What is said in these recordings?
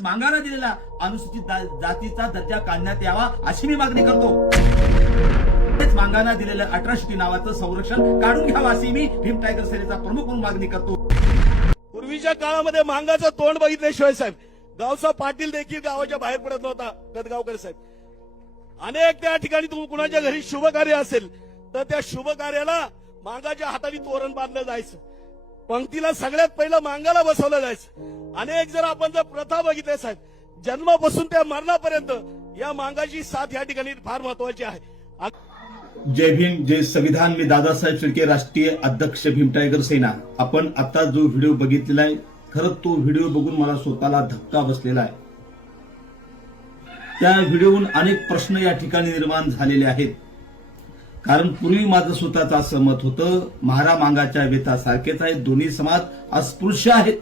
मागांना दिलेला अनुसूचित जातीचा दर्जा काढण्यात यावा अशी मी मागणी करतो. मागांना दिलेलं 18 नावाचं संरक्षण काढून घ्यावं अशी मी भीम टायगर सेनेचा प्रमुख म्हणून मागणी करतो. पूर्वीच्या काळामध्ये मांगाचं तोंड बघितल्याशिवाय साहेब गावचा पाटील देखील गावाच्या बाहेर पडत नव्हता. गदगावकर साहेब अनेक त्या ठिकाणी तुम्ही कुणाच्या घरी शुभ कार्य असेल तर त्या शुभ कार्याला मांगाच्या हाताने तोरण बांधलं जायचं. पंक्तीला सगळ्यात पहिलं मांगाला बसवलं जायचं. अनेक जर आपण जर प्रथा बघितल्या साहेब जन्मापासून त्या मरणापर्यंत या मांगाची साथ या ठिकाणी फार महत्वाची आहे. जय भीम, जय संविधान. मी दादासाहेब शिर्के, राष्ट्रीय अध्यक्ष भीम टायगर सेना. आपण आता जो व्हिडिओ बघितलेला आहे खरं तो व्हिडिओ बघून मला स्वतःला धक्का बसलेला आहे. त्या व्हिडिओहून अनेक प्रश्न या ठिकाणी निर्माण झालेले आहेत. कारण पूर्वी माझं स्वतःचं असं मत होतं महारा मांगाच्या वेतासारखेच आहेत, दोन्ही समाज अस्पृश्य आहेत.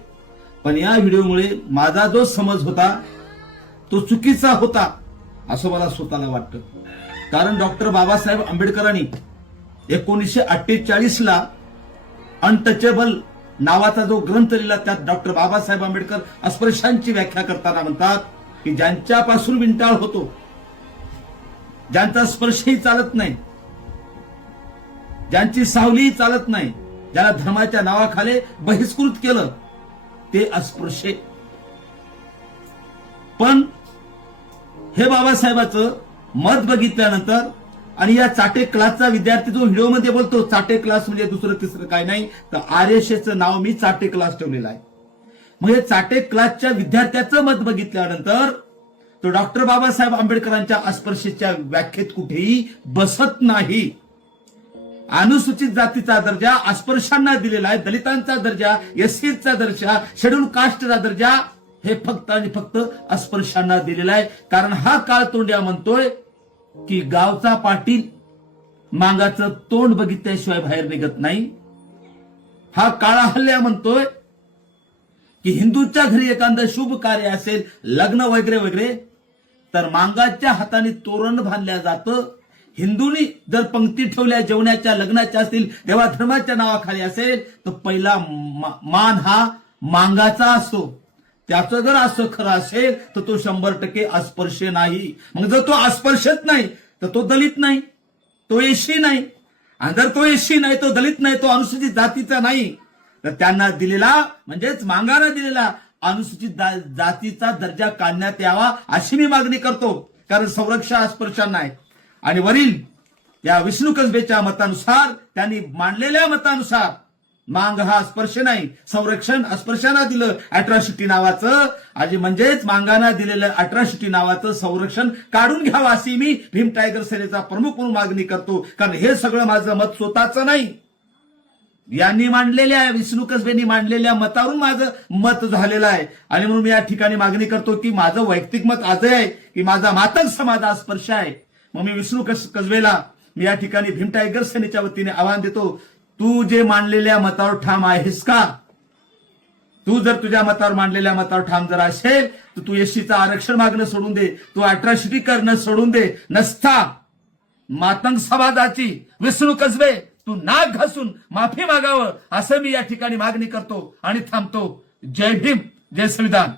पण या व्हिडिओमुळे माझा जो समज होता तो चुकीचा होता असं मला स्वतःला वाटतं. कारण डॉक्टर बाबासाहेब आंबेडकरांनी 1948 ला अनटचेबल नावाचा जो ग्रंथ लिहिला त्यात डॉक्टर बाबासाहेब आंबेडकर अस्पृश्यांची व्याख्या करताना म्हणतात की ज्यांच्यापासून विंटाळ होतो, ज्यांचा स्पर्शही चालत नाही, ज्यांची सावलीही चालत नाही, ज्याला धर्माच्या नावाखाली बहिष्कृत केलं ते अस्पृश्य. पण हे बाबासाहेबांचं मत बघितल्यानंतर आणि या चाटे क्लासचा विद्यार्थी जो व्हिडिओमध्ये बोलतो चाटे क्लास म्हणजे दुसरं तिसरं काय नाही तर आरएसएसचं नाव मी चाटे क्लास ठेवलेलं आहे. मग हे चाटे क्लासच्या विद्यार्थ्याचं मत बघितल्यानंतर तो डॉक्टर बाबासाहेब आंबेडकरांच्या अस्पृश्यतेच्या व्याख्येत कुठेही बसत नाही. अनुसूचित जातीचा दर्जा अस्पृश्यांना दिलेला आहे, दलितांचा दर्जा, एससीचा दर्जा, शेड्यूल कास्टचा दर्जा हे फक्त आणि फक्त अस्पृश्यांना दिलेला आहे. कारण हा काळ तोंड्या म्हणतोय की गावचा पाटील मांगाचं तोंड बघितल्याशिवाय बाहेर निघत नाही. हा काळा हल्ल्या म्हणतोय की हिंदूच्या घरी एखादं शुभ कार्य असेल, लग्न वगैरे वगैरे तर मांगाच्या हाताने तोरण बांधल्या जातं. हिंदूंनी जर पंक्ती ठेवल्या जेवणाच्या लग्नाच्या असतील देवा धर्माच्या नावाखाली असेल तर पहिला मान हा मांगाचा असतो. त्याचं जर असं खरं असेल तर तो 100% अस्पृश्य नाही. मग जर तो अस्पृश्यच नाही तर तो दलित नाही, तो एससी नाही. आणि जर तो एससी नाही, तो दलित नाही, तो अनुसूचित जातीचा नाही तर त्यांना दिलेला म्हणजेच मांगाला दिलेला अनुसूचित जातीचा दर्जा काढण्यात यावा अशी मी मागणी करतो. कारण संरक्षण अस्पृश्यांना आहे. आणि वरील या विष्णू कसबेच्या मतानुसार त्यांनी मांडलेल्या मतानुसार मांग हा स्पर्श नाही, संरक्षण अस्पृश्यांना दिलं 18 नावाचं. आणि म्हणजेच मांगांना दिलेलं 18 नावाचं संरक्षण काढून घ्यावं अशी मी भीम टायगर सेनेचा प्रमुख म्हणून मागणी करतो. कारण हे सगळं माझं मत स्वतःचं नाही, यांनी मांडलेल्या विष्णू कसबेंनी मांडलेल्या मतावरून माझं मत झालेलं आहे. आणि म्हणून मी या ठिकाणी मागणी करतो की माझं वैयक्तिक मत आजही आहे की माझा मातंग समाज हा स्पर्श आहे. मग मी विष्णू कसबेला मी या ठिकाणी भीम टायगर सेनेच्या वतीने आवाहन देतो, तू जे मांडलेल्या मतावर ठाम आहेस का? तू जर तुझ्या मतावर मांडलेल्या मतावर ठाम जर असेल तर तू एससीचं आरक्षण मागणं सोडून दे, तू 18 करणं सोडून दे. नसता मातंग समाजाची विष्णू कसबे तू नाक घासून माफी मागावं असं मी या ठिकाणी मागणी करतो आणि थांबतो. जय भीम, जय संविधान.